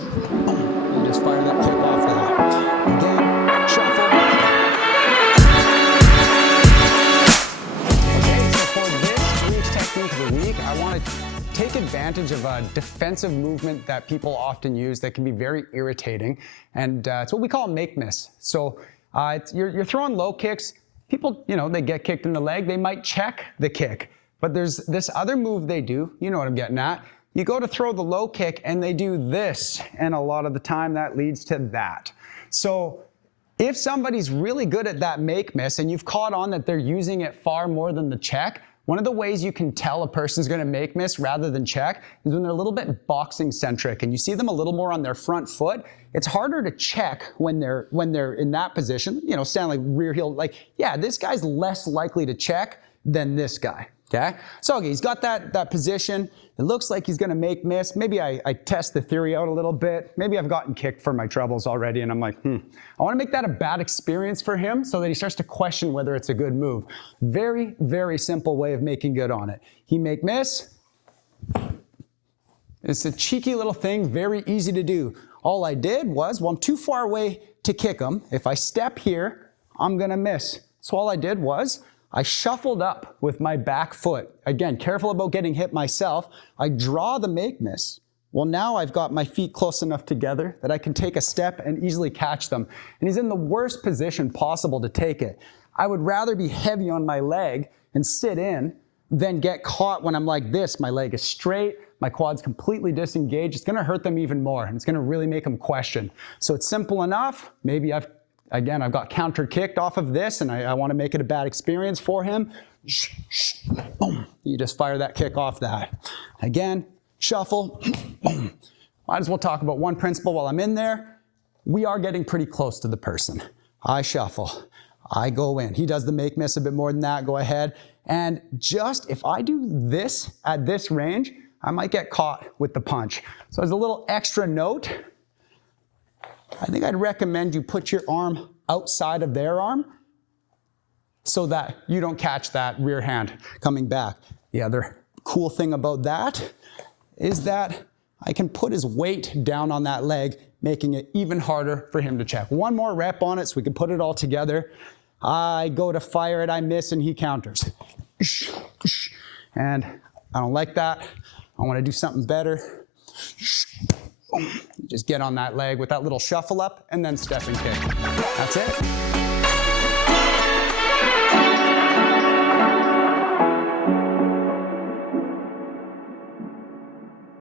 You just fire that kick off there. Again, shuffle. Okay, so for this reach technique of the week, I want to take advantage of a defensive movement that people often use that can be very irritating, and it's what we call make-miss. So you're throwing low kicks. People, they get kicked in the leg. They might check the kick, but there's this other move they do. You know what I'm getting at. You go to throw the low kick and they do this, and a lot of the time that leads to that. So if somebody's really good at that make-miss and you've caught on that they're using it far more than the check, one of the ways you can tell a person's gonna make-miss rather than check is when they're a little bit boxing-centric and you see them a little more on their front foot. It's harder to check when they're in that position, stand like rear heel, like, yeah, this guy's less likely to check than this guy. Okay, so he's got that position. It looks like he's gonna make-miss. Maybe I test the theory out a little bit. Maybe I've gotten kicked for my troubles already and I'm like, I wanna make that a bad experience for him so that he starts to question whether it's a good move. Very, very simple way of making good on it. He make-miss. It's a cheeky little thing, very easy to do. All I did was, I'm too far away to kick him. If I step here, I'm gonna miss. So all I did was, I shuffled up with my back foot. Again, careful about getting hit myself. I draw the make-miss. Well, now I've got my feet close enough together that I can take a step and easily catch them. And he's in the worst position possible to take it. I would rather be heavy on my leg and sit in than get caught when I'm like this. My leg is straight, my quad's completely disengaged. It's gonna hurt them even more, and it's gonna really make them question. So it's simple enough. Maybe I've got counter-kicked off of this, and I want to make it a bad experience for him. Boom. You just fire that kick off that. Again, shuffle. Boom. Might as well talk about one principle while I'm in there. We are getting pretty close to the person. I shuffle. I go in. He does the make-miss a bit more than that. Go ahead. And just if I do this at this range, I might get caught with the punch. So as a little extra note, I think I'd recommend you put your arm outside of their arm so that you don't catch that rear hand coming back. The other cool thing about that is that I can put his weight down on that leg, making it even harder for him to check. One more rep on it so we can put it all together. I go to fire it, I miss, and he counters. And I don't like that. I want to do something better. Just get on that leg with that little shuffle up and then step and kick. That's it.